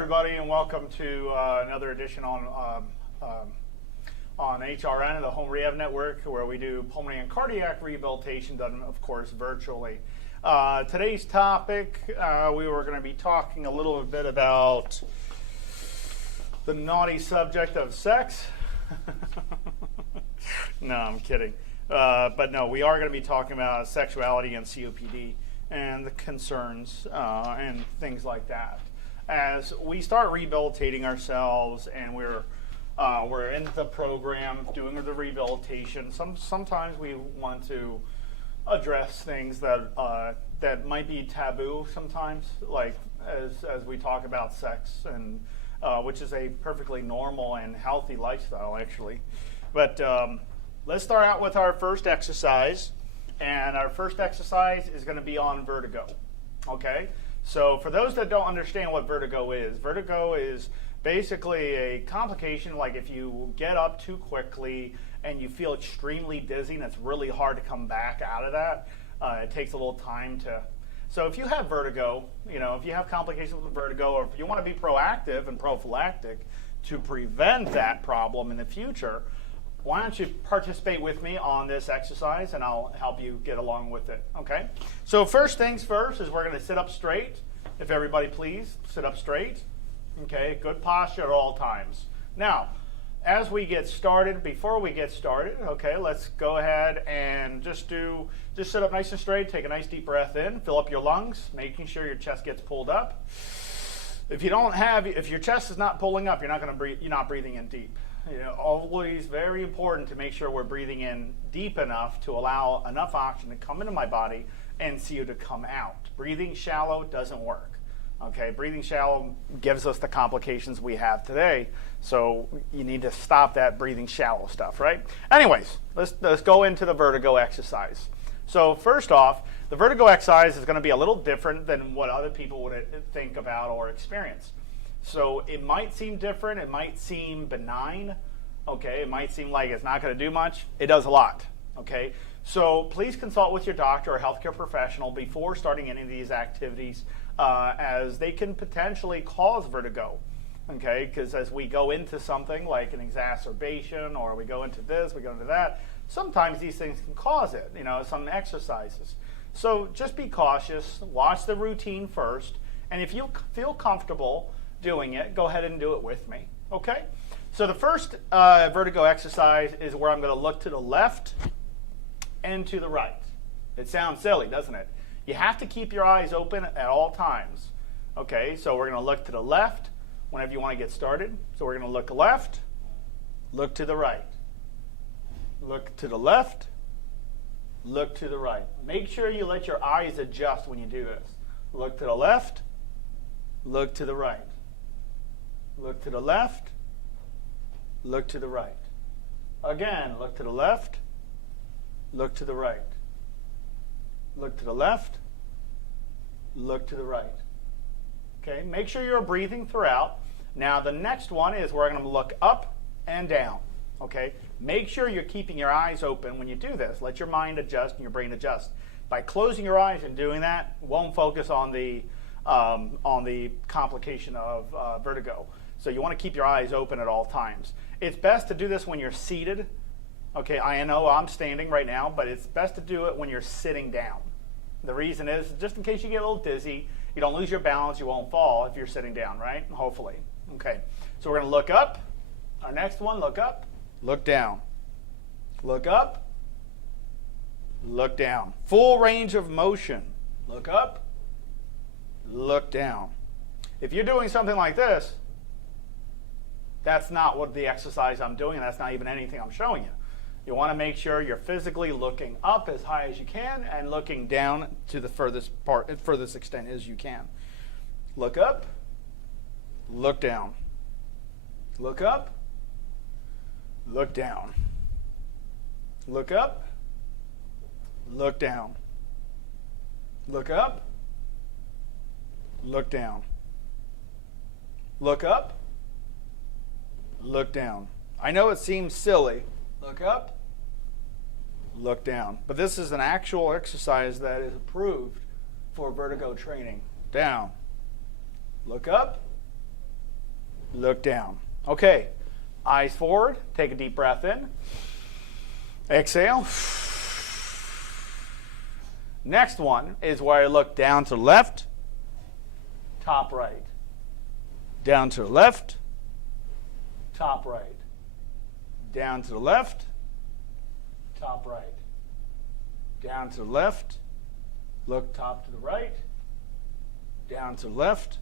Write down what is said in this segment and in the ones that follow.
everybody, and welcome to another edition on HRN, the Home Rehab Network, where we do pulmonary and cardiac rehabilitation, done, of course, virtually. Today's topic, we were going to be talking a little bit about the naughty subject of sex. No, I'm kidding. But no, we are going to be talking about sexuality and COPD and the concerns and things like that. As we start rehabilitating ourselves and we're in the program doing the rehabilitation, sometimes we want to address things that might be taboo sometimes, like as we talk about sex, and which is a perfectly normal and healthy lifestyle, actually. But let's start out with our first exercise, and our first exercise is going to be on vertigo, okay? So for those that don't understand what vertigo is basically a complication, like if you get up too quickly and you feel extremely dizzy and it's really hard to come back out of that. It takes a little time to... So if you have vertigo, if you have complications with vertigo, or if you want to be proactive and prophylactic to prevent that problem in the future, why don't you participate with me on this exercise, and I'll help you get along with it, okay? So first things first is we're going to sit up straight. If everybody please, sit up straight. Okay, good posture at all times. Now, as we get started, before we get started, okay, let's go ahead and just sit up nice and straight, take a nice deep breath in, fill up your lungs, making sure your chest gets pulled up. If your chest is not pulling up, you're not breathing in deep. Always very important to make sure we're breathing in deep enough to allow enough oxygen to come into my body and CO to come out. Breathing shallow doesn't work. Okay, breathing shallow gives us the complications we have today. So you need to stop that breathing shallow stuff, right? Anyways, let's go into the vertigo exercise. So first off, the vertigo exercise is going to be a little different than what other people would think about or experience. So it might seem different, it might seem benign, okay? It might seem like it's not going to do much. It does a lot, okay? So please consult with your doctor or healthcare professional before starting any of these activities, as they can potentially cause vertigo, okay? Because as we go into something like an exacerbation, or we go into this, we go into that, sometimes these things can cause it, some exercises. So just be cautious, watch the routine first, and if you feel comfortable doing it, go ahead and do it with me, okay? So the first vertigo exercise is where I'm going to look to the left and to the right. It sounds silly, doesn't it? You have to keep your eyes open at all times, okay? So we're going to look to the left whenever you want to get started. So we're going to look left, look to the right. Look to the left, look to the right. Make sure you let your eyes adjust when you do this. Look to the left, look to the right. Look to the left, look to the right. Again, look to the left, look to the right. Look to the left, look to the right. Okay, make sure you're breathing throughout. Now the next one is we're going to look up and down. Okay, make sure you're keeping your eyes open when you do this. Let your mind adjust and your brain adjust. By closing your eyes and doing that, won't focus on the complication of vertigo. So you want to keep your eyes open at all times. It's best to do this when you're seated. Okay, I know I'm standing right now, but it's best to do it when you're sitting down. The reason is, just in case you get a little dizzy, you don't lose your balance, you won't fall if you're sitting down, right? Hopefully. Okay, so we're going to look up. Our next one, look up, look down. Look up, look down. Full range of motion. Look up, look down. If you're doing something like this, that's not what the exercise I'm doing, and that's not even anything I'm showing you. You want to make sure you're physically looking up as high as you can and looking down to the furthest extent as you can. Look up, look down. Look up, look down. Look up, look down. Look up, look down. Look up, look down. I know it seems silly. Look up, look down. But this is an actual exercise that is approved for vertigo training. Down. Look up, look down. Okay, eyes forward, take a deep breath in. Exhale. Next one is where I look down to the left, top right. Down to the left, top right. Down to the left, top right. Down to the left, look top to the right. Down to the left,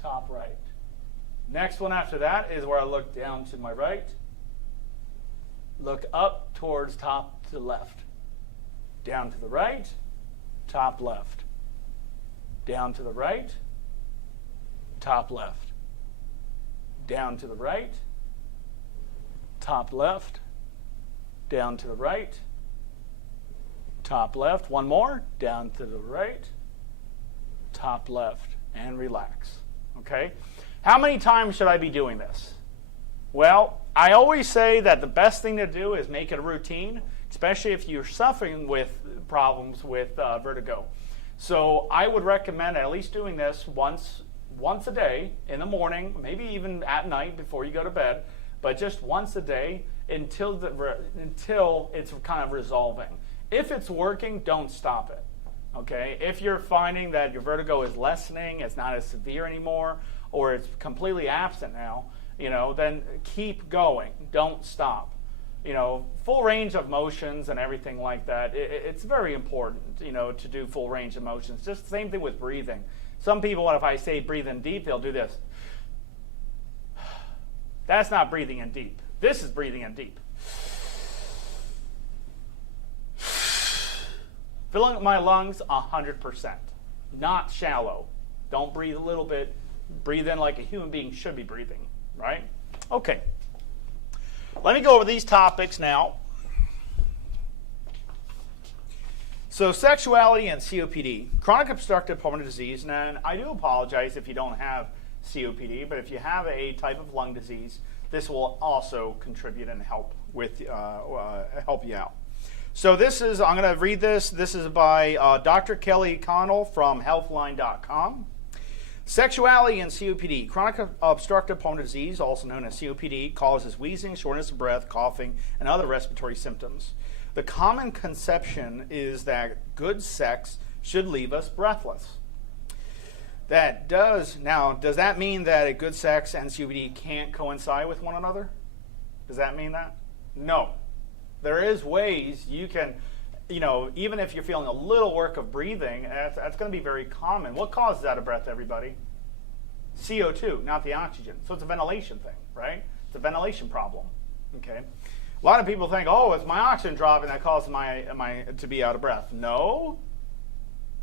top right. Next one after that is where I look down to my right, look up towards top to the left. Down to the right, top left. Down to the right, top left. Down to the right, top left. Down to the right, top left. One more, down to the right, top left, and relax. Okay? How many times should I be doing this? Well, I always say that the best thing to do is make it a routine, especially if you're suffering with problems with vertigo. So I would recommend at least doing this once a day in the morning, maybe even at night before you go to bed, but just once a day until it's kind of resolving. If it's working, don't stop it. Okay? If you're finding that your vertigo is lessening, it's not as severe anymore, or it's completely absent now, then keep going. Don't stop. Full range of motions and everything like that, it's very important, to do full range of motions. Just the same thing with breathing. Some people, if I say breathe in deep, they'll do this. That's not breathing in deep. This is breathing in deep. Filling up my lungs 100%. Not shallow. Don't breathe a little bit. Breathe in like a human being should be breathing, right? Okay. Let me go over these topics now. So sexuality and COPD, chronic obstructive pulmonary disease, and I do apologize if you don't have COPD, but if you have a type of lung disease, this will also contribute and help help you out. So I'm going to read this. This is by Dr. Kelly Connell from Healthline.com. Sexuality and COPD. Chronic obstructive pulmonary disease, also known as COPD, causes wheezing, shortness of breath, coughing, and other respiratory symptoms. The common conception is that good sex should leave us breathless. Does that mean that a good sex and COPD can't coincide with one another? Does that mean that? No. There is ways you can, even if you're feeling a little work of breathing, that's going to be very common. What causes out of breath, everybody? CO2, not the oxygen. So it's a ventilation thing, right? It's a ventilation problem. Okay. A lot of people think, it's my oxygen dropping that causes my to be out of breath. No,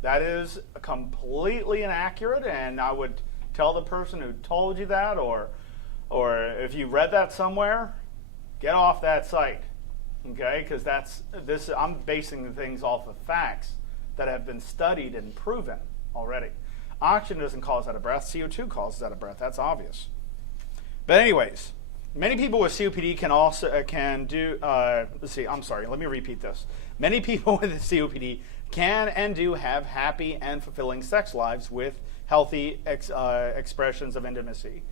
that is completely inaccurate, and I would tell the person who told you that, or if you read that somewhere, get off that site. Okay, because I'm basing the things off of facts that have been studied and proven already. Oxygen doesn't cause out of breath. CO2 causes out of breath. That's obvious. But anyways, many people with COPD let me repeat this. Many people with COPD can and do have happy and fulfilling sex lives with healthy expressions of intimacy.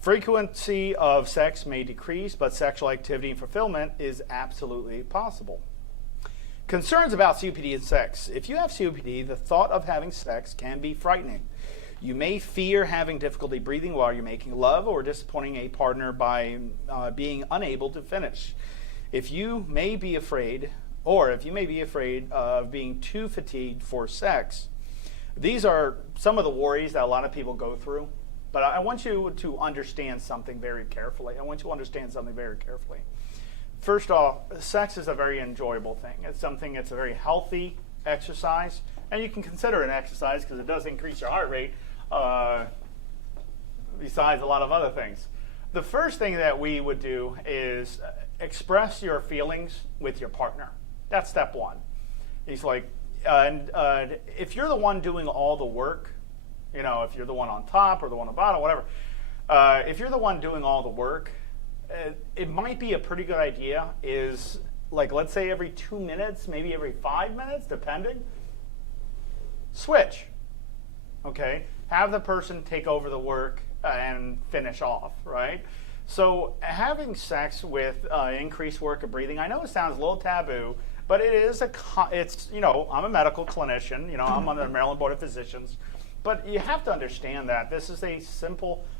Frequency of sex may decrease, but sexual activity and fulfillment is absolutely possible. Concerns about COPD and sex. If you have COPD, the thought of having sex can be frightening. You may fear having difficulty breathing while you're making love or disappointing a partner by being unable to finish. If you may be afraid of being too fatigued for sex, these are some of the worries that a lot of people go through. But I want you to understand something very carefully. First off, sex is a very enjoyable thing. It's a very healthy exercise, and you can consider it an exercise because it does increase your heart rate, besides a lot of other things. The first thing that we would do is express your feelings with your partner. That's step one. He's like, if you're the one doing all the work, if you're the one on top or the one on the bottom, whatever, if you're the one doing all the work, it might be a pretty good idea is, like, let's say every 2 minutes, maybe every 5 minutes, depending, switch. Okay? Have the person take over the work and finish off, right? So having sex with increased work of breathing, I know it sounds a little taboo, but it is I'm a medical clinician, I'm on the Maryland Board of Physicians, but you have to understand that this is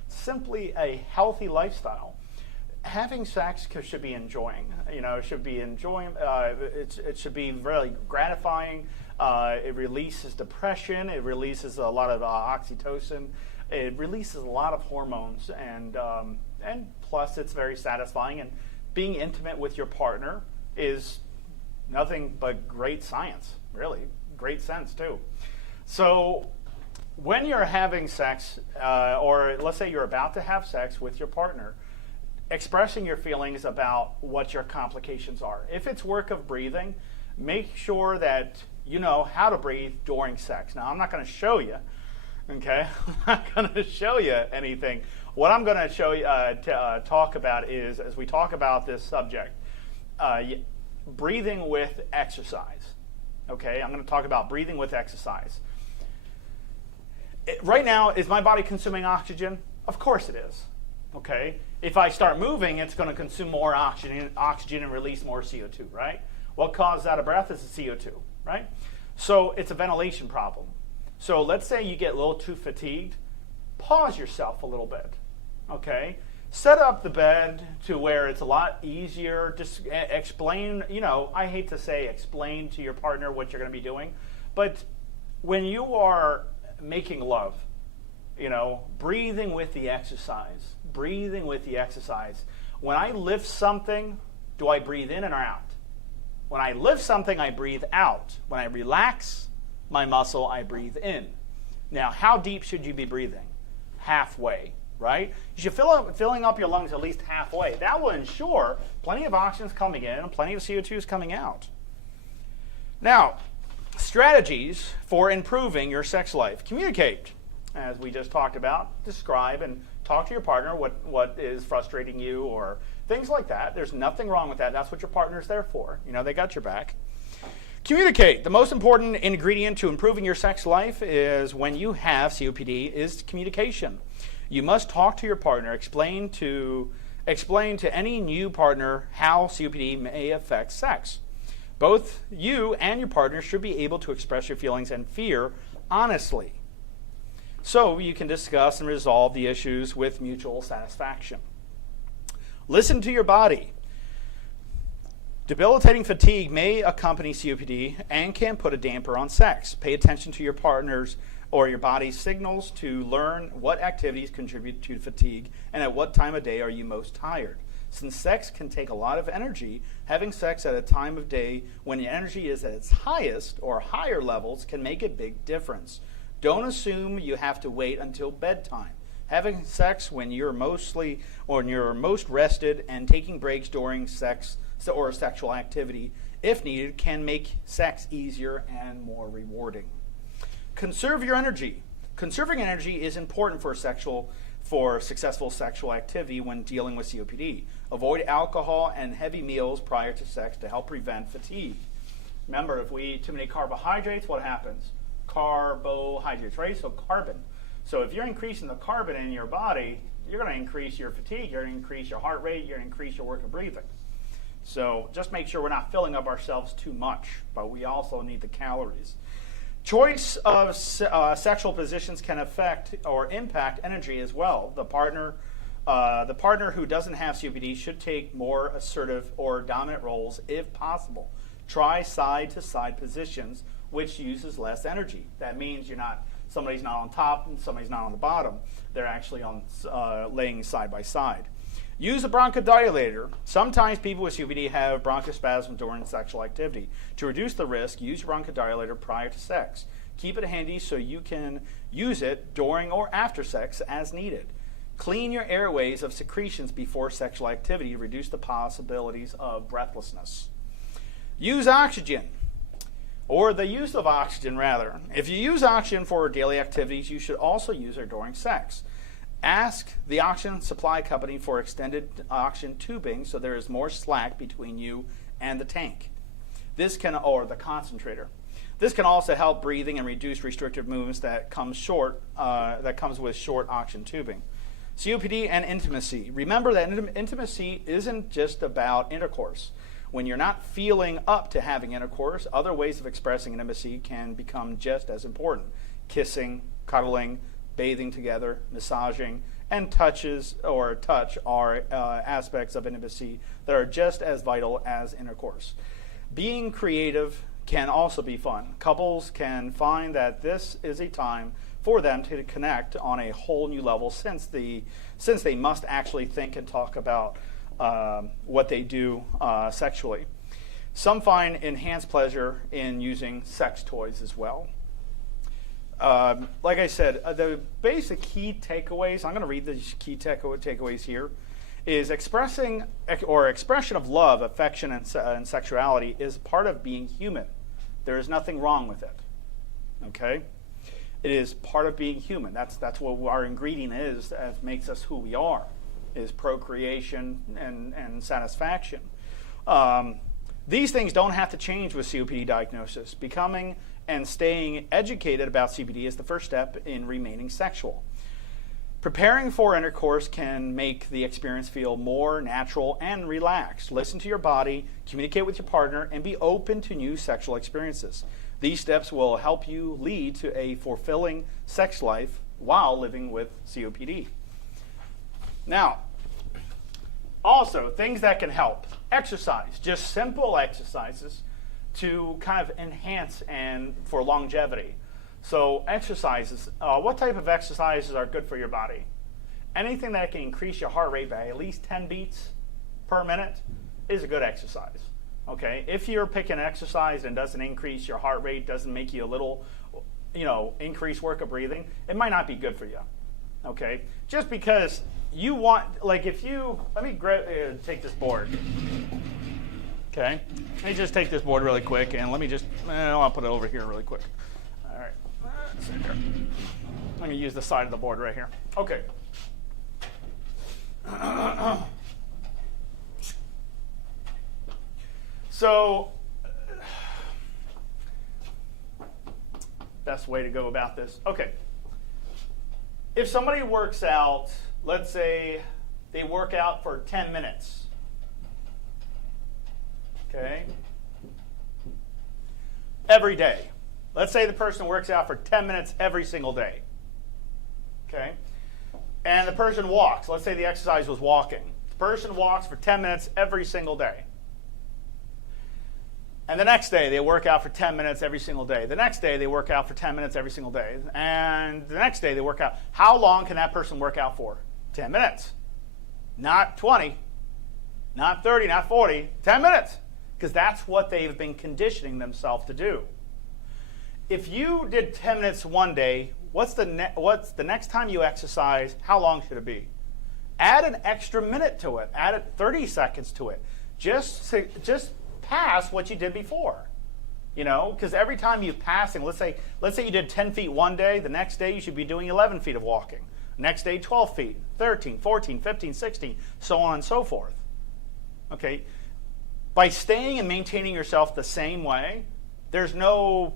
simply a healthy lifestyle. Having sex should be enjoying, it should be it should be really gratifying. It releases depression, it releases a lot of oxytocin, it releases a lot of hormones, and plus it's very satisfying, and being intimate with your partner is nothing but great science, really, great sense too. So when you're having sex, or let's say you're about to have sex with your partner, expressing your feelings about what your complications are. If it's work of breathing, make sure that you know how to breathe during sex. Now, I'm not going to show you, okay? I'm not going to show you anything. What I'm going to show you, talk about is, as we talk about this subject, breathing with exercise, okay? I'm going to talk about breathing with exercise. Right now, is my body consuming oxygen? Of course it is, okay? If I start moving, it's going to consume more oxygen and release more CO2, right? What causes out of breath is the CO2, right? So it's a ventilation problem. So let's say you get a little too fatigued. Pause yourself a little bit, okay? Set up the bed to where it's a lot easier. Just explain, I hate to say explain to your partner what you're going to be doing, but when you are making love, breathing with the exercise. Breathing with the exercise. When I lift something, do I breathe in or out? When I lift something, I breathe out. When I relax my muscle, I breathe in. Now, how deep should you be breathing? Halfway, right? You should filling up your lungs at least halfway. That will ensure plenty of oxygen is coming in and plenty of CO2 is coming out. Now, strategies for improving your sex life. Communicate, as we just talked about. Describe and talk to your partner what is frustrating you or things like that. There's nothing wrong with that. That's what your partner's there for. They got your back. Communicate. The most important ingredient to improving your sex life is when you have COPD is communication. You must talk to your partner, explain to any new partner how COPD may affect sex. Both you and your partner should be able to express your feelings and fear honestly, so you can discuss and resolve the issues with mutual satisfaction. Listen to your body. Debilitating fatigue may accompany COPD and can put a damper on sex. Pay attention to your partner's or your body's signals to learn what activities contribute to fatigue and at what time of day are you most tired. Since sex can take a lot of energy, having sex at a time of day when the energy is at its highest or higher levels can make a big difference. Don't assume you have to wait until bedtime. Having sex when you're most rested and taking breaks during sex or sexual activity, if needed, can make sex easier and more rewarding. Conserve your energy. Conserving energy is important for successful sexual activity when dealing with COPD. Avoid alcohol and heavy meals prior to sex to help prevent fatigue. Remember, if we eat too many carbohydrates, what happens? Carbohydrates, right? So carbon. So if you're increasing the carbon in your body, you're going to increase your fatigue, you're going to increase your heart rate, you're going to increase your work of breathing. So just make sure we're not filling up ourselves too much, but we also need the calories. Choice of sexual positions can affect or impact energy as well. The partner who doesn't have COPD should take more assertive or dominant roles if possible. Try side-to-side positions, which uses less energy. That means somebody's not on top and somebody's not on the bottom. They're actually laying side by side. Use a bronchodilator. Sometimes people with COPD have bronchospasm during sexual activity. To reduce the risk, use your bronchodilator prior to sex. Keep it handy so you can use it during or after sex as needed. Clean your airways of secretions before sexual activity to reduce the possibilities of breathlessness. Use oxygen, or the use of oxygen rather. If you use oxygen for daily activities, you should also use it during sex. Ask the oxygen supply company for extended oxygen tubing so there is more slack between you and the tank. Or the concentrator. This can also help breathing and reduce restrictive movements that comes with short oxygen tubing. COPD and intimacy. Remember that intimacy isn't just about intercourse. When you're not feeling up to having intercourse, other ways of expressing intimacy can become just as important. Kissing, cuddling, bathing together, massaging, and touch are aspects of intimacy that are just as vital as intercourse. Being creative can also be fun. Couples can find that this is a time for them to connect on a whole new level since they must actually think and talk about what they do sexually. Some find enhanced pleasure in using sex toys as well. Like I said, the basic key takeaways, I'm going to read the key takeaways here, is expression of love, affection, and sexuality is part of being human. There is nothing wrong with it. Okay? It is part of being human. That's what our ingredient is that makes us who we are, is procreation and satisfaction. These things don't have to change with COPD diagnosis. Becoming and staying educated about COPD is the first step in remaining sexual. Preparing for intercourse can make the experience feel more natural and relaxed. Listen to your body, communicate with your partner, and be open to new sexual experiences. These steps will help you lead to a fulfilling sex life while living with COPD. Now, also, things that can help. Exercise, just simple exercises to kind of enhance and for longevity. So exercises, what type of exercises are good for your body? Anything that can increase your heart rate by at least 10 beats per minute is a good exercise. Okay, if you're picking an exercise and doesn't increase your heart rate, doesn't make you a little, increase work of breathing, it might not be good for you. Okay, just because you want, let me take this board. Okay, let me just take this board really quick, and I'll put it over here really quick. All right, let's see here. Let me use the side of the board right here. Okay. So, best way to go about this. Okay. If somebody works out, let's say they work out for 10 minutes. Okay. Every day. Let's say the person works out for 10 minutes every single day. Okay. And the person walks. Let's say the exercise was walking. The person walks for 10 minutes every single day. And the next day, they work out for 10 minutes every single day. The next day, they work out for 10 minutes every single day. And the next day, they work out. How long can that person work out for? 10 minutes. Not 20, not 30, not 40, 10 minutes. Because that's what they've been conditioning themselves to do. If you did 10 minutes one day, what's the next time you exercise, how long should it be? Add an extra minute to it. Add 30 seconds to it. Just pass what you did before, because every time you're passing, let's say you did 10 feet one day, the next day you should be doing 11 feet of walking. Next day, 12 feet, 13, 14, 15, 16, so on and so forth. Okay, by staying and maintaining yourself the same way, there's not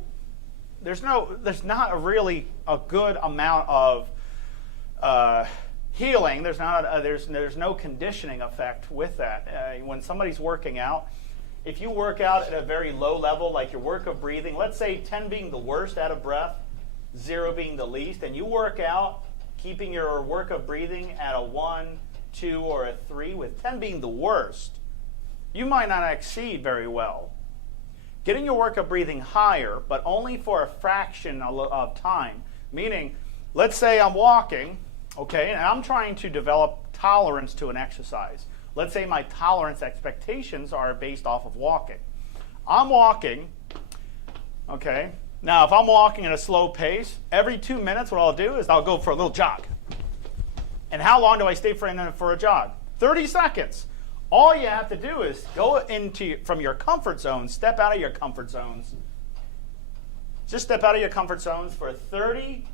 really a good amount of healing. There's no conditioning effect with that. When somebody's working out, if you work out at a very low level, like your work of breathing, let's say 10 being the worst out of breath, 0 being the least, and you work out keeping your work of breathing at a 1, 2, or a 3, with 10 being the worst, you might not exceed very well. Getting your work of breathing higher, but only for a fraction of time, meaning, let's say I'm walking, okay, and I'm trying to develop tolerance to an exercise. Let's say my tolerance expectations are based off of walking. I'm walking, okay. Now, if I'm walking at a slow pace, every 2 minutes what I'll do is I'll go for a little jog. And how long do I stay for a jog? 30 seconds. All you have to do is go from your comfort zone, step out of your comfort zones. Just step out of your comfort zones for 30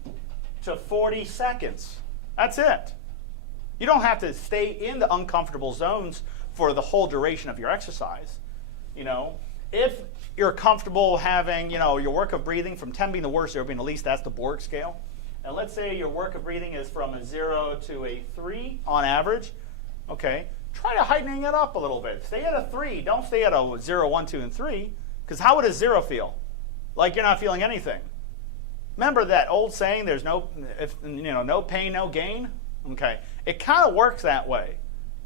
to 40 seconds. That's it. You don't have to stay in the uncomfortable zones for the whole duration of your exercise. If you're comfortable having, your work of breathing from 10 being the worst, 0 being the least, that's the Borg scale. and let's say your work of breathing is from a 0 to a 3 on average, okay, try to heightening it up a little bit. Stay at a 3. Don't stay at a 0, 1, 2, and 3, because how would a 0 feel? Like you're not feeling anything. Remember that old saying, there's no pain, no gain? Okay, it kind of works that way.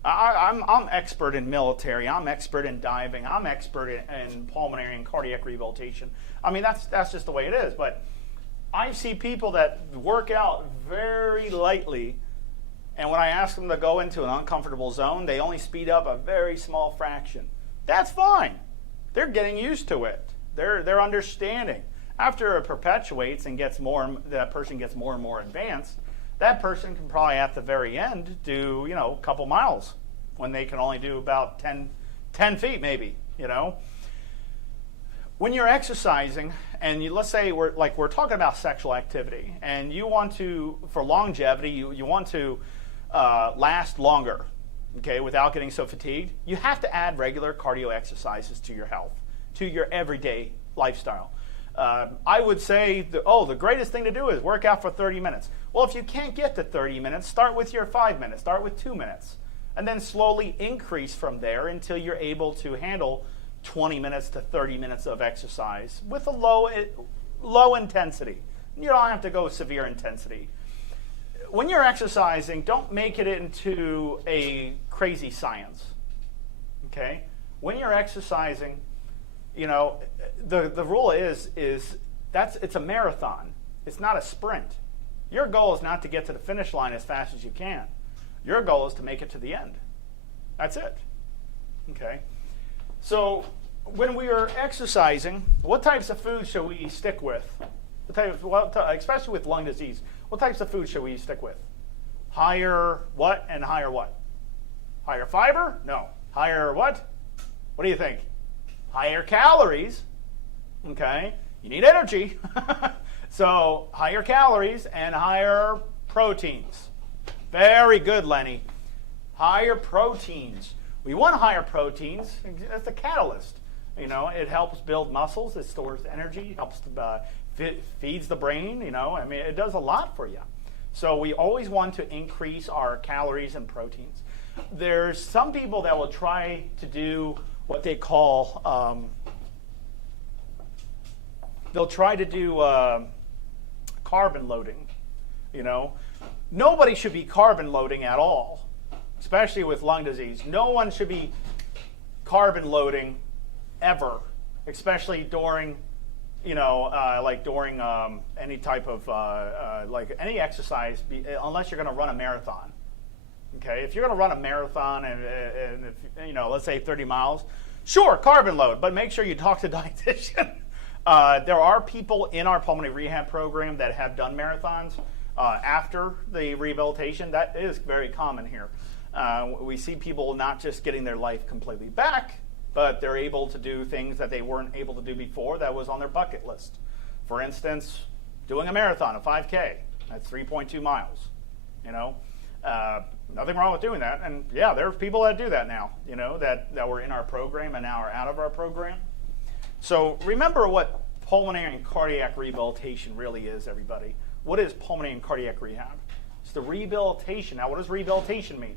I'm expert in military. I'm expert in diving. I'm expert in pulmonary and cardiac rehabilitation. I mean, that's just the way it is. But I see people that work out very lightly, and when I ask them to go into an uncomfortable zone, they only speed up a very small fraction. That's fine. They're getting used to it. They're understanding. After it perpetuates and that person gets more and more advanced, that person can probably at the very end do, a couple miles when they can only do about 10 feet maybe, When you're exercising, and let's say we're talking about sexual activity, and you want to, for longevity, you want to last longer, okay, without getting so fatigued, you have to add regular cardio exercises to your health, to your everyday lifestyle. I would say, the greatest thing to do is work out for 30 minutes. Well, if you can't get to 30 minutes, start with your 5 minutes, start with 2 minutes, and then slowly increase from there until you're able to handle 20 minutes to 30 minutes of exercise with a low intensity. You don't have to go severe intensity. When you're exercising, don't make it into a crazy science, okay? When you're exercising, the rule is it's a marathon. It's not a sprint. Your goal is not to get to the finish line as fast as you can. Your goal is to make it to the end. That's it. Okay? So when we are exercising, what types of food should we stick with? Especially with lung disease, what types of food should we stick with? Higher what and higher what? Higher fiber? No. Higher what? What do you think? Higher calories. Okay? You need energy. So higher calories and higher proteins. Very good, Lenny. Higher proteins. We want higher proteins. That's a catalyst. It helps build muscles. It stores energy. Helps feeds the brain. It does a lot for you. So we always want to increase our calories and proteins. There's some people that will try to do what they call they'll try to do carbon loading. Nobody should be carbon loading at all, especially with lung disease. No one should be carbon loading ever, especially during, during any type of any exercise, unless you're going to run a marathon. Okay, if you're going to run a marathon and if, let's say 30 miles, sure, carbon load, but make sure you talk to a dietitian. There are people in our pulmonary rehab program that have done marathons after the rehabilitation. That is very common here. We see people not just getting their life completely back, but they're able to do things that they weren't able to do before that was on their bucket list. For instance, doing a marathon, a 5K, that's 3.2 miles. Nothing wrong with doing that. And yeah, there's people that do that now, that were in our program and now are out of our program. So remember what pulmonary and cardiac rehabilitation really is, everybody. What is pulmonary and cardiac rehab? It's the rehabilitation. Now, what does rehabilitation mean?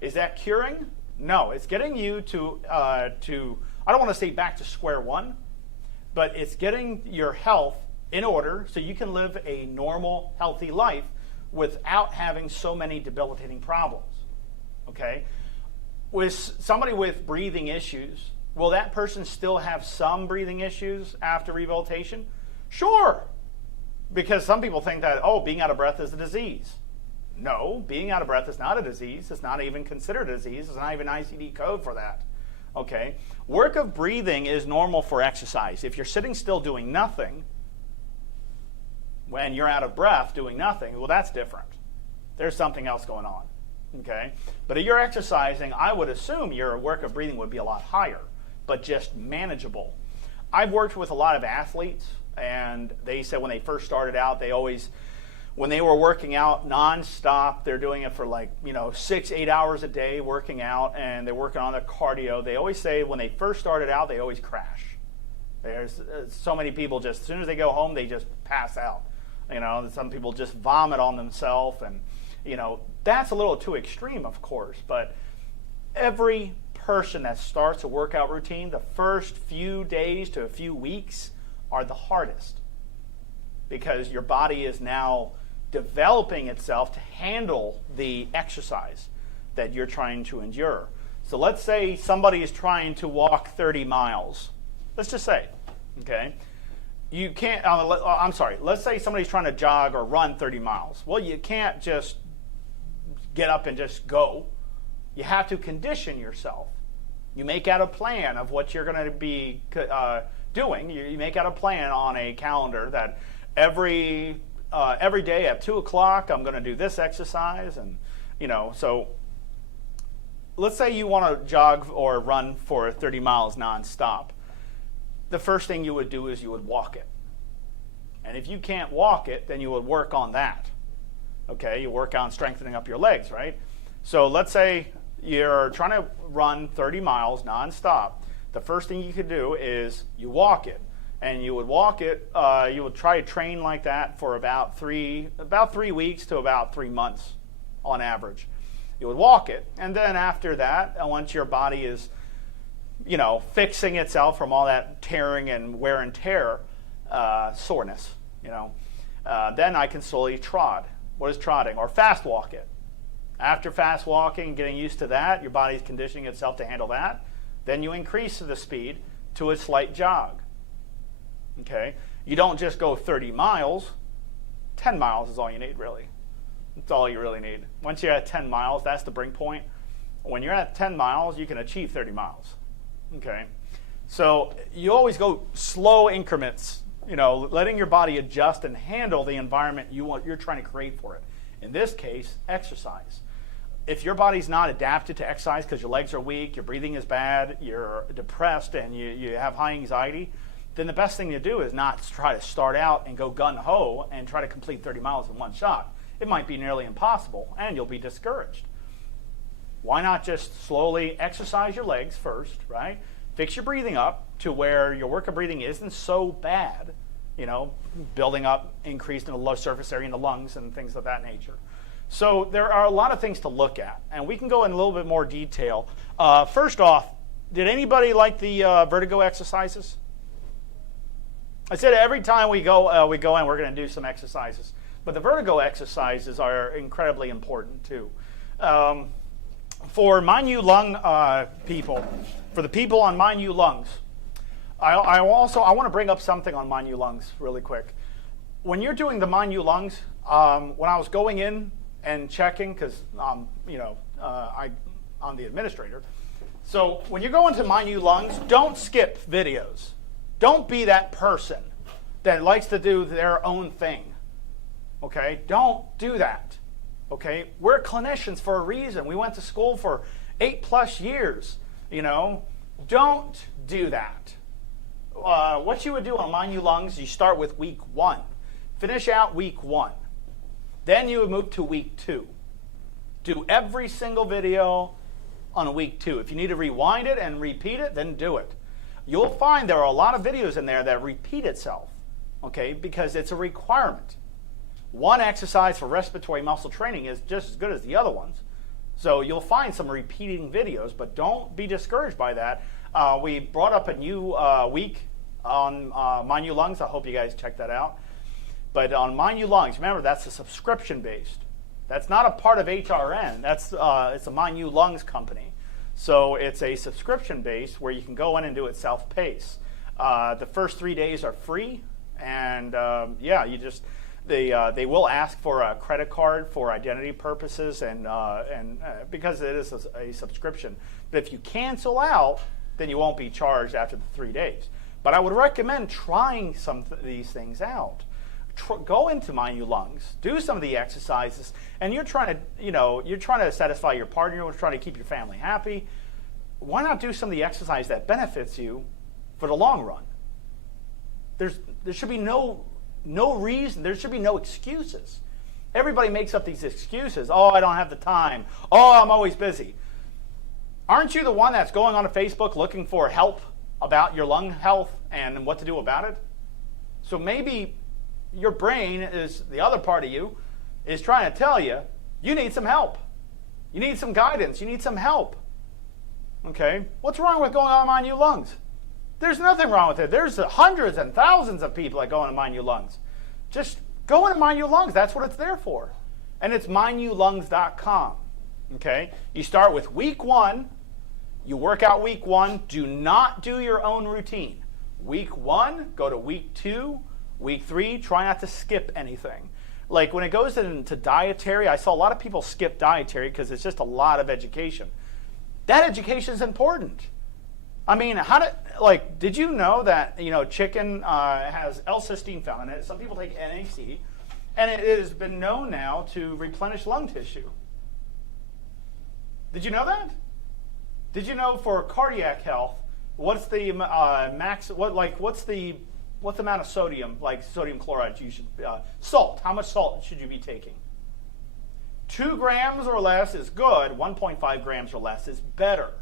Is that curing? No, it's getting you to I don't want to say back to square one, but it's getting your health in order so you can live a normal, healthy life without having so many debilitating problems, okay? With somebody with breathing issues, will that person still have some breathing issues after rehabilitation? Sure, because some people think that, being out of breath is a disease. No, being out of breath is not a disease. It's not even considered a disease. There's not even an ICD code for that, okay? Work of breathing is normal for exercise. If you're sitting still doing nothing, when you're out of breath doing nothing, well, that's different. There's something else going on, okay? But if you're exercising, I would assume your work of breathing would be a lot higher, but just manageable. I've worked with a lot of athletes, and they said when they first started out, when they were working out nonstop, they're doing it for 6-8 hours a day working out, and they're working on their cardio. They always say when they first started out, they always crash. There's so many people just, as soon as they go home, they just pass out. Some people just vomit on themselves, and that's a little too extreme, of course. But every person that starts a workout routine, the first few days to a few weeks are the hardest, because your body is now developing itself to handle the exercise that you're trying to endure. So let's say somebody is trying to walk 30 miles. Let's just say, okay? You can't, let's say somebody's trying to jog or run 30 miles. Well, you can't just get up and just go. You have to condition yourself. You make out a plan of what you're going to be doing. You make out a plan on a calendar that every day at 2 o'clock I'm going to do this exercise, and so let's say you want to jog or run for 30 miles nonstop. The first thing you would do is you would walk it. And if you can't walk it, then you would work on that. Okay, you work on strengthening up your legs, right? So let's say you're trying to run 30 miles nonstop. The first thing you could do is you walk it. And you would walk it, you would try to train like that for about 3 weeks to about 3 months on average. You would walk it. And then after that, once your body is fixing itself from all that tearing and wear and tear, soreness, then I can slowly trot. What is trotting? Or fast walk it. After fast walking, getting used to that, your body's conditioning itself to handle that. Then you increase the speed to a slight jog. Okay? You don't just go 30 miles. 10 miles is all you need, really. That's all you really need. Once you're at 10 miles, that's the break point. When you're at 10 miles, you can achieve 30 miles. Okay? So you always go slow increments, letting your body adjust and handle the environment you're trying to create for it. In this case, exercise. If your body's not adapted to exercise because your legs are weak, your breathing is bad, you're depressed, and you have high anxiety, then the best thing to do is not try to start out and go gun-ho and try to complete 30 miles in one shot. It might be nearly impossible, and you'll be discouraged. Why not just slowly exercise your legs first, right? Fix your breathing up to where your work of breathing isn't so bad, building up increased in the low surface area in the lungs and things of that nature. So there are a lot of things to look at, and we can go in a little bit more detail. First off, did anybody like the vertigo exercises? I said every time we go in, we're going to do some exercises. But the vertigo exercises are incredibly important too. For Mind You Lung people, for the people on Mind You Lungs, I want to bring up something on Mind You Lungs really quick. When you're doing the Mind You Lungs, when I was going in and checking, because I'm the administrator, so when you go into Mind You Lungs, don't skip videos. Don't be that person that likes to do their own thing. Okay? Don't do that. Okay? We're clinicians for a reason. We went to school for 8+ years. Don't do that. What you would do on Mind You Lungs, you start with week 1. Finish out week 1. Then you would move to week 2. Do every single video on week 2. If you need to rewind it and repeat it, then do it. You'll find there are a lot of videos in there that repeat itself, okay, because it's a requirement. One exercise for respiratory muscle training is just as good as the other ones. So you'll find some repeating videos, but don't be discouraged by that. We brought up a new week on Mind You Lungs. I hope you guys check that out. But on Mind You Lungs, remember, that's a subscription-based. That's not a part of HRN. It's a Mind You Lungs company. So it's a subscription-based where you can go in and do it self-paced. The first 3 days are free, and they will ask for a credit card for identity purposes and because it is a subscription. But if you cancel out, then you won't be charged after the 3 days. But I would recommend trying some of these things out. Go into Mind You Lungs, do some of the exercises, and you're trying to satisfy your partner, you're trying to keep your family happy. Why not do some of the exercise that benefits you for the long run? There should be no reason, there should be no excuses. Everybody makes up these excuses. Oh, I don't have the time. Oh, I'm always busy. Aren't you the one that's going on to Facebook looking for help about your lung health and what to do about it? So maybe your brain is, the other part of you, is trying to tell you, you need some help. You need some guidance. You need some help. Okay? What's wrong with going on Mind-U Lungs? There's nothing wrong with it. There's hundreds and thousands of people that go into Mind-U Lungs. Just go into Mind-U Lungs. That's what it's there for. And it's mindulungs.com. Okay? You start with week 1. You work out week 1. Do not do your own routine. Week 1, go to week 2. Week 3, try not to skip anything. Like when it goes into dietary, I saw a lot of people skip dietary because it's just a lot of education. That education is important. I mean, did you know that, chicken has L-cysteine found in it? Some people take NAC, and it has been known now to replenish lung tissue. Did you know that? Did you know for cardiac health, what's the what's the amount of sodium, like sodium chloride you should, salt, how much salt should you be taking? 2 grams or less is good, 1.5 grams or less is better.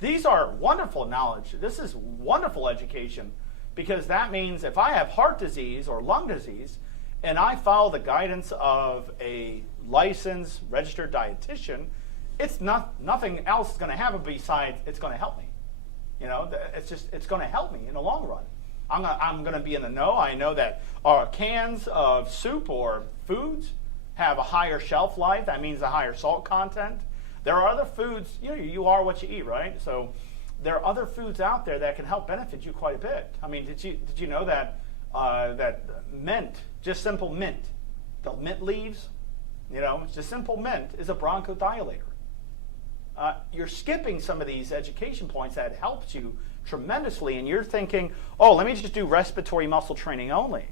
These are wonderful knowledge. This is wonderful education because that means if I have heart disease or lung disease and I follow the guidance of a licensed registered dietitian, it's nothing else is going to happen besides it's going to help me. It's going to help me in the long run. I'm going to be in the know. I know that our cans of soup or foods have a higher shelf life. That means a higher salt content. There are other foods, you are what you eat, right? So there are other foods out there that can help benefit you quite a bit. I mean, did you know that that mint, just simple mint, the mint leaves, just simple mint is a bronchodilator. You're skipping some of these education points that helps you tremendously, and you're thinking, oh, let me just do respiratory muscle training only.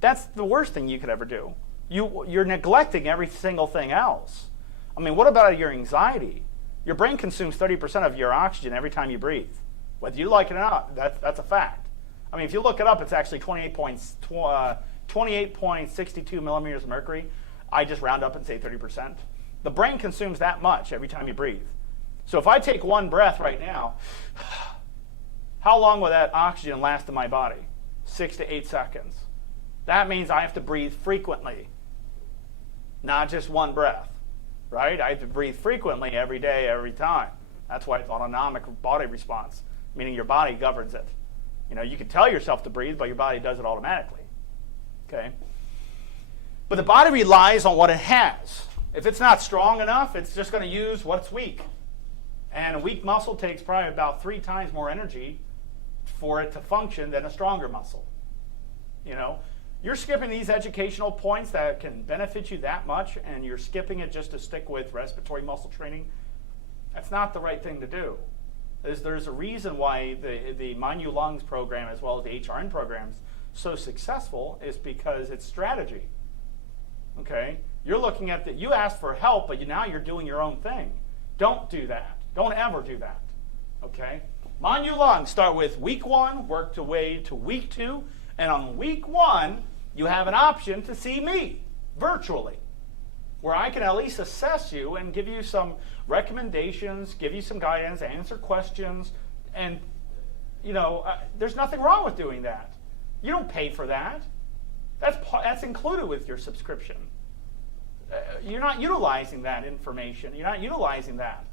That's the worst thing you could ever do. You're neglecting every single thing else. I mean, what about your anxiety? Your brain consumes 30% of your oxygen every time you breathe. Whether you like it or not, that's a fact. I mean, if you look it up, it's actually 28.62 millimeters of mercury. I just round up and say 30%. The brain consumes that much every time you breathe. So if I take one breath right now, how long will that oxygen last in my body? 6 to 8 seconds. That means I have to breathe frequently, not just one breath. Right? I have to breathe frequently every day, every time. That's why it's autonomic body response, meaning your body governs it. You can tell yourself to breathe, but your body does it automatically. Okay? But the body relies on what it has. If it's not strong enough, it's just going to use what's weak. And a weak muscle takes probably about 3 times more energy for it to function than a stronger muscle. You're skipping these educational points that can benefit you that much, and you're skipping it just to stick with respiratory muscle training. That's not the right thing to do. There's a reason why the Mind-U Lungs program, as well as the HRN programs, so successful is because it's strategy. Okay? You're looking at you asked for help, but now you're doing your own thing. Don't do that. Don't ever do that. Okay? Mind-U Lungs start with week 1, work to way to week 2, and on week 1, you have an option to see me virtually, where I can at least assess you and give you some recommendations, give you some guidance, answer questions, and there's nothing wrong with doing that. You don't pay for that. That's included with your subscription. You're not utilizing that information. You're not utilizing that.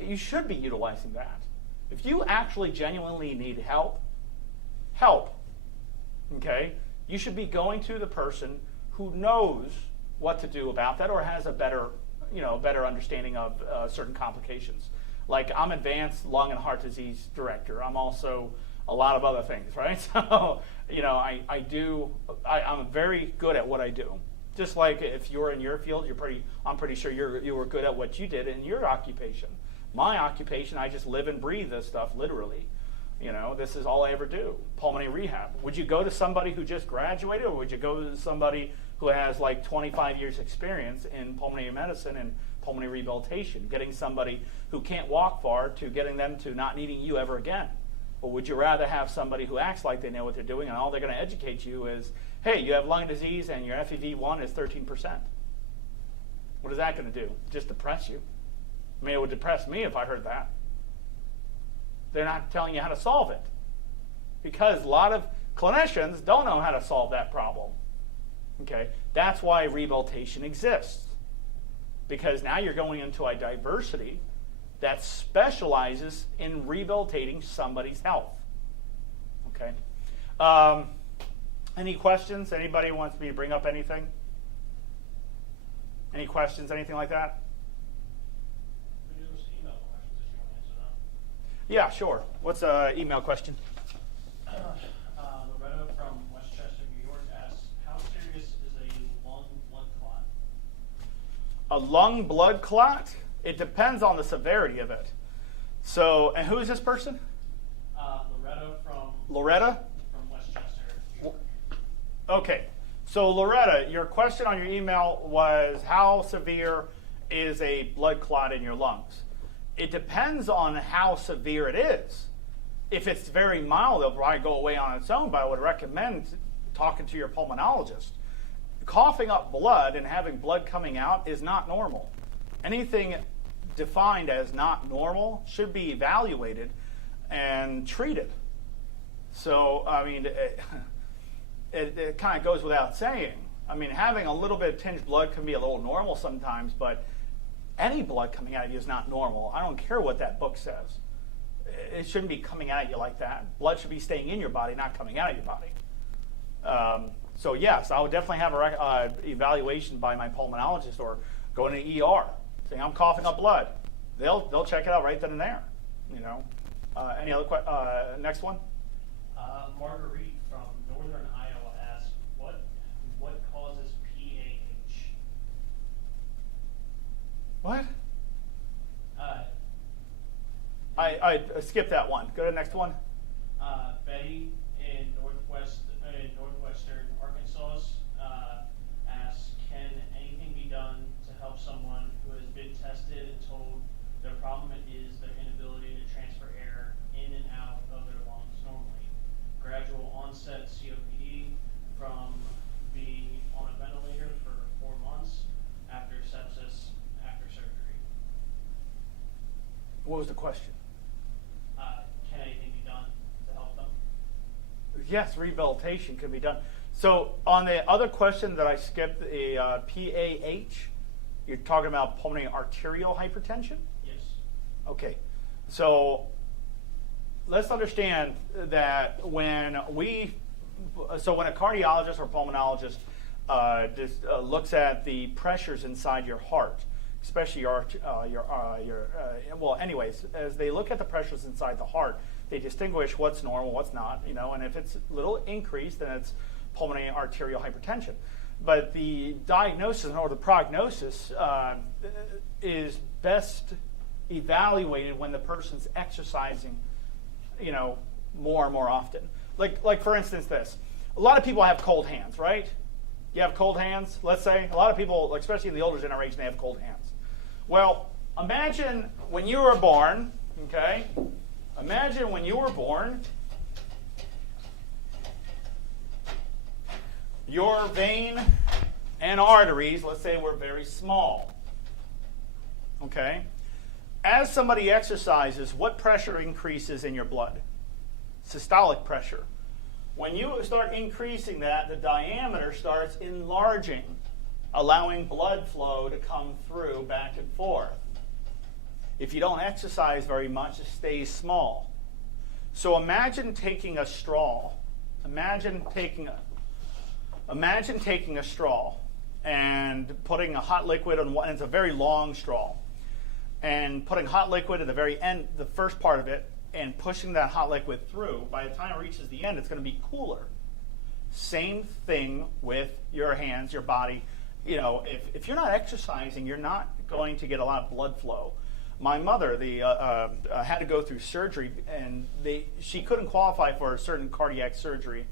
You should be utilizing that. If you actually genuinely need help, okay? You should be going to the person who knows what to do about that or has a better understanding of certain complications. Like I'm advanced lung and heart disease director. I'm also a lot of other things, right? So, I'm very good at what I do. Just like if you're in your field, I'm pretty sure you were good at what you did in your occupation. My occupation, I just live and breathe this stuff literally. This is all I ever do, pulmonary rehab. Would you go to somebody who just graduated, or would you go to somebody who has like 25 years experience in pulmonary medicine and pulmonary rehabilitation, getting somebody who can't walk far to getting them to not needing you ever again? Or would you rather have somebody who acts like they know what they're doing and all they're going to educate you is, hey, you have lung disease and your FEV1 is 13%. What is that going to do? Just depress you. I mean, it would depress me if I heard that. They're not telling you how to solve it. Because a lot of Clinicians don't know how to solve that problem. Okay, that's why rehabilitation exists, because now you're going into a diversity that specializes in rehabilitating somebody's health. Okay. Any questions? Anybody wants me to bring up anything? Any questions? Anything like that? Yeah, sure. What's an email question? Loretta from Westchester, New York asks, how serious is a lung blood clot? A lung blood clot? It depends on the severity of it. So, and who is this person? Loretta? From Westchester, New York. Okay. So, Loretta, your question on your email was, how severe is a blood clot in your lungs? It depends on how severe it is. If it's very mild, it'll probably go away on its own, but I would recommend talking to your pulmonologist. Coughing up blood and having blood coming out is not normal. Anything defined as not normal should be evaluated and treated. So, I mean, it kind of goes without saying. I mean, having a little bit of tinged blood can be a little normal sometimes, but any blood coming out of you is not normal. I don't care what that book says. It shouldn't be coming out of you like that. Blood should be staying in your body, not coming out of your body. So yes, I would definitely have an evaluation by my pulmonologist, or go to the ER, saying I'm coughing up blood. They'll check it out right then and there. You know. Any other next one? Marguerite from Northern Iowa asks, what causes PAH? What? I skipped that one. Go to the next one. Betty in northwestern Arkansas asks, can anything be done to help someone who has been tested and told their problem is their inability to transfer air in and out of their lungs normally? Gradual onset COPD from being on a ventilator for 4 months after sepsis after surgery. What was the question? Can anything be done to help them? Yes, rehabilitation can be done. So on the other question that I skipped, the PAH, you're talking about pulmonary arterial hypertension? Yes. Okay. So let's understand that when a cardiologist or pulmonologist looks at the pressures inside your heart, especially anyways, as they look at the pressures inside the heart, they distinguish what's normal, what's not, and if it's a little increased, then it's pulmonary arterial hypertension. But the diagnosis or the prognosis is best evaluated when the person's exercising, more and more often. Like for instance, this. A lot of people have cold hands, right? You have cold hands, let's say. A lot of people, especially in the older generation, they have cold hands. Well, imagine when you were born, okay? Imagine when you were born, your vein and arteries, let's say, were very small, okay? As somebody exercises, what pressure increases in your blood? Systolic pressure. When you start increasing that, the diameter starts enlarging, allowing blood flow to come through back and forth. If you don't exercise very much, it stays small. So imagine taking a straw. Imagine taking a straw and putting a hot liquid on one. It's a very long straw, and putting hot liquid at the very end, the first part of it, and pushing that hot liquid through. By the time it reaches the end, it's going to be cooler. Same thing with your hands, your body. If you're not exercising, you're not going to get a lot of blood flow. My mother, had to go through surgery, and she couldn't qualify for a certain cardiac surgery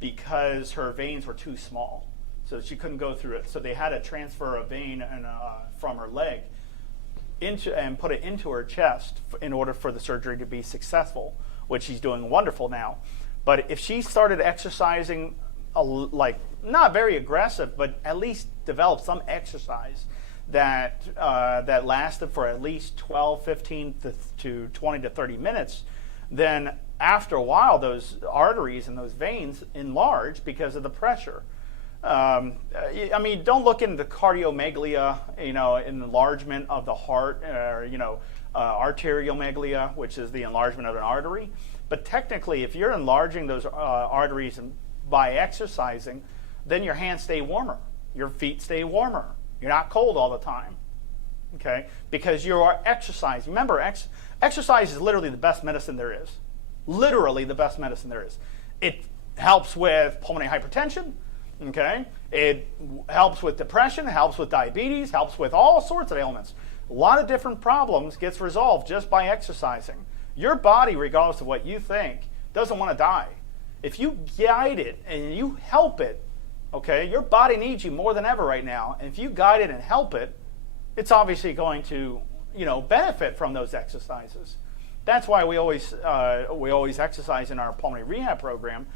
because her veins were too small, so she couldn't go through it. So they had to transfer a vein from her leg and put it into her chest in order for the surgery to be successful, which she's doing wonderful now. But if she started exercising, not very aggressive, but at least developed some exercise that lasted for at least 12, 15 to 20 to 30 minutes, then after a while, those arteries and those veins enlarge because of the pressure. I mean, don't look into cardiomegalia, enlargement of the heart, arteriomegalia, which is the enlargement of an artery. But technically, if you're enlarging those arteries by exercising, then your hands stay warmer, your feet stay warmer. You're not cold all the time, okay? Because you are exercising. Remember, exercise is literally the best medicine there is. Literally the best medicine there is. It helps with pulmonary hypertension, okay? It helps with depression, helps with diabetes, helps with all sorts of ailments. A lot of different problems gets resolved just by exercising. Your body, regardless of what you think, doesn't want to die. If you guide it and you help it, okay, your body needs you more than ever right now. And if you guide it and help it, it's obviously going to, benefit from those exercises. That's why we always exercise in our pulmonary rehab program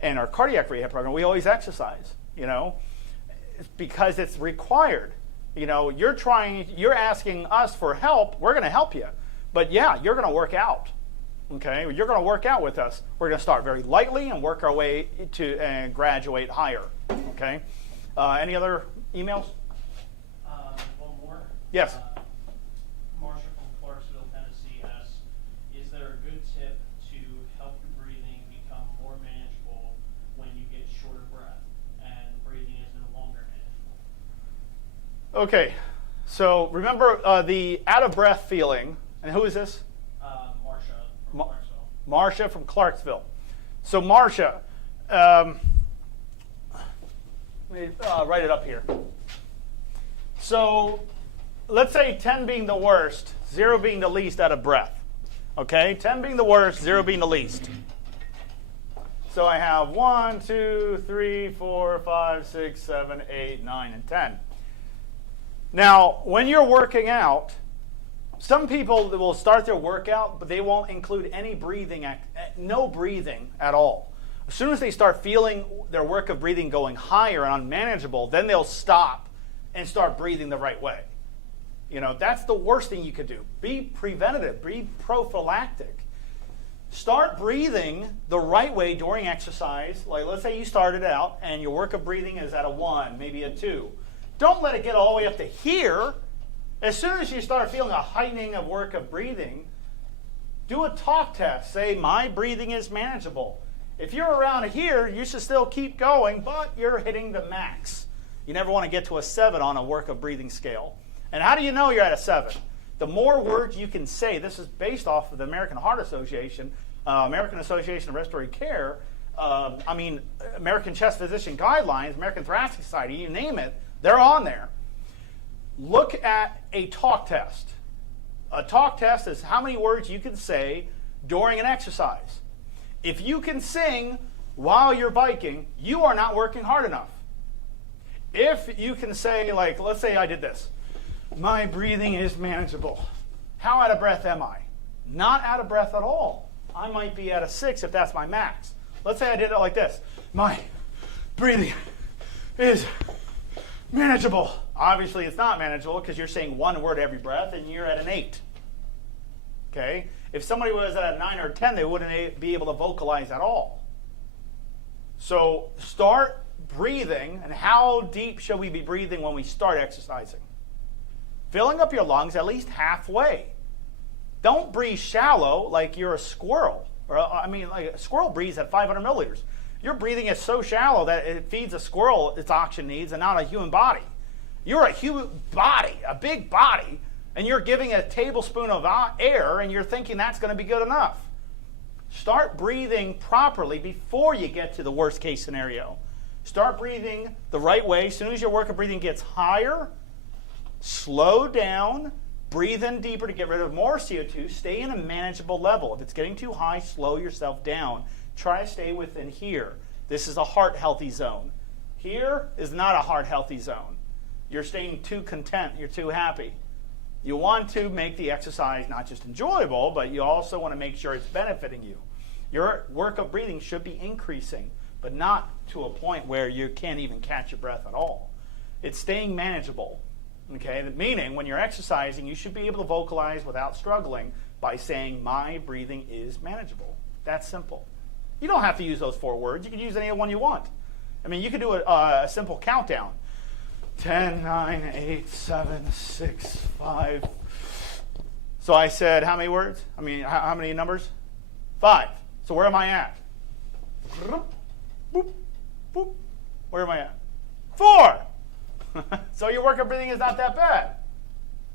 and our cardiac rehab program. We always exercise, it's because it's required. You're asking us for help. We're going to help you. But yeah, you're going to work out. Okay, you're going to work out with us. We're going to start very lightly and work our way to and graduate higher. Okay. Any other emails? One more. Yes. Marsha from Clarksville, Tennessee asks, is there a good tip to help your breathing become more manageable when you get short of breath and breathing is no longer manageable? Okay, so remember the out of breath feeling. And who is this? Marsha from Clarksville. Marsha from Clarksville. So Marsha, let me write it up here. So let's say 10 being the worst, 0 being the least out of breath. Okay, 10 being the worst, 0 being the least. So I have 1, 2, 3, 4, 5, 6, 7, 8, 9, and 10. Now, when you're working out, some people will start their workout, but they won't include any breathing, no breathing at all. As soon as they start feeling their work of breathing going higher and unmanageable, then they'll stop and start breathing the right way. That's the worst thing you could do. Be preventative, be prophylactic. Start breathing the right way during exercise. Like, let's say you started out and your work of breathing is at a 1, maybe a 2. Don't let it get all the way up to here. As soon as you start feeling a heightening of work of breathing, do a talk test. Say, my breathing is manageable. If you're around here, you should still keep going, but you're hitting the max. You never want to get to a 7 on a work of breathing scale. And how do you know you're at a 7? The more words you can say, this is based off of the American Heart Association, American Association of Respiratory Care, American Chest Physician Guidelines, American Thoracic Society, you name it, they're on there. Look at a talk test. A talk test is how many words you can say during an exercise. If you can sing while you're biking, you are not working hard enough. If you can say, like, let's say I did this. My breathing is manageable. How out of breath am I? Not out of breath at all. I might be at a 6 if that's my max. Let's say I did it like this. My breathing is manageable. Obviously, it's not manageable because you're saying one word every breath and you're at an 8. Okay? If somebody was at a 9 or 10, they wouldn't be able to vocalize at all. So start breathing. And how deep should we be breathing when we start exercising? Filling up your lungs at least halfway. Don't breathe shallow like you're a squirrel. Like a squirrel breathes at 500 milliliters. Your breathing is so shallow that it feeds a squirrel its oxygen needs and not a human body. You're a human body, a big body, and you're giving a tablespoon of air and you're thinking that's going to be good enough. Start breathing properly before you get to the worst case scenario. Start breathing the right way. As soon as your work of breathing gets higher, slow down, breathe in deeper to get rid of more CO2. Stay in a manageable level. If it's getting too high, slow yourself down. Try to stay within here. This is a heart healthy zone. Here is not a heart healthy zone. You're staying too content. You're too happy. You want to make the exercise not just enjoyable, but you also want to make sure it's benefiting you. Your work of breathing should be increasing, but not to a point where you can't even catch your breath at all. It's staying manageable. Okay, meaning when you're exercising, you should be able to vocalize without struggling, by saying my breathing is manageable. That's simple. You don't have to use those 4 words. You can use any one you want. I mean, you could do a simple countdown. 10, 9, 8, 7, 6, 5. So I said how many words? I mean, how many numbers? 5. So where am I at? Boop, boop. Where am I at? 4. So your workup breathing is not that bad.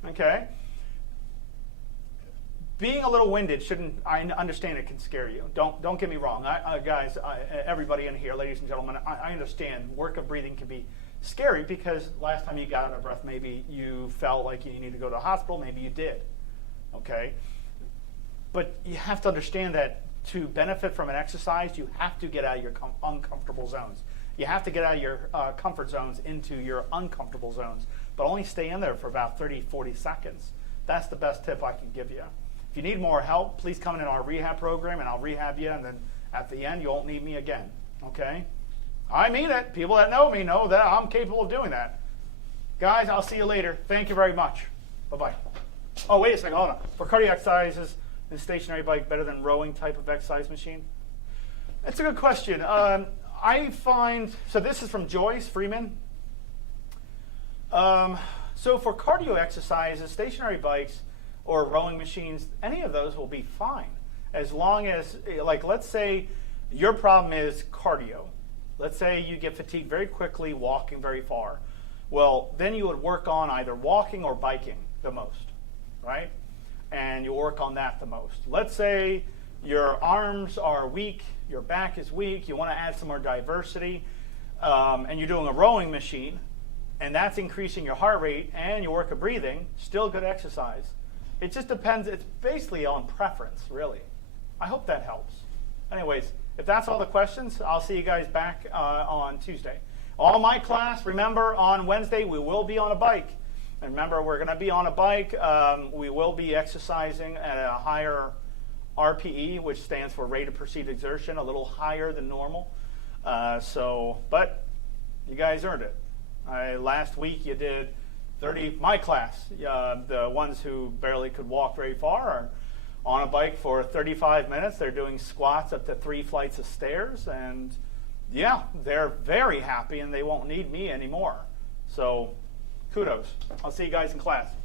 Okay? Being a little winded shouldn't, I understand it can scare you. Don't get me wrong. Guys, everybody in here, ladies and gentlemen, I understand workup breathing can be scary because last time you got out of breath, maybe you felt like you needed to go to the hospital, maybe you did. Okay? But you have to understand that to benefit from an exercise, you have to get out of your uncomfortable zones. You have to get out of your comfort zones into your uncomfortable zones, but only stay in there for about 30, 40 seconds. That's the best tip I can give you. If you need more help, please come in our rehab program, and I'll rehab you, and then at the end, you won't need me again, okay? I mean it. People that know me know that I'm capable of doing that. Guys, I'll see you later. Thank you very much. Bye-bye. Oh, wait a second. Hold on. For cardiac exercises, is stationary bike better than rowing type of exercise machine? That's a good question. I find, so this is from Joyce Freeman. So for cardio exercises, stationary bikes or rowing machines, any of those will be fine. As long as, like, let's say your problem is cardio. Let's say you get fatigued very quickly, walking very far. Well, then you would work on either walking or biking the most, right? And you work on that the most. Let's say your arms are weak, your back is weak, you want to add some more diversity, and you're doing a rowing machine, and that's increasing your heart rate and your work of breathing, still good exercise. It just depends. It's basically on preference, really. I hope that helps. Anyways, if that's all the questions, I'll see you guys back on Tuesday. All my class, remember, on Wednesday, we will be on a bike. And remember, we're going to be on a bike. We will be exercising at a higher RPE, which stands for rate of perceived exertion, a little higher than normal. But you guys earned it. Last week you did 30, my class, the ones who barely could walk very far are on a bike for 35 minutes. They're doing squats up to 3 flights of stairs. And yeah, they're very happy and they won't need me anymore. So kudos. I'll see you guys in class. Bye.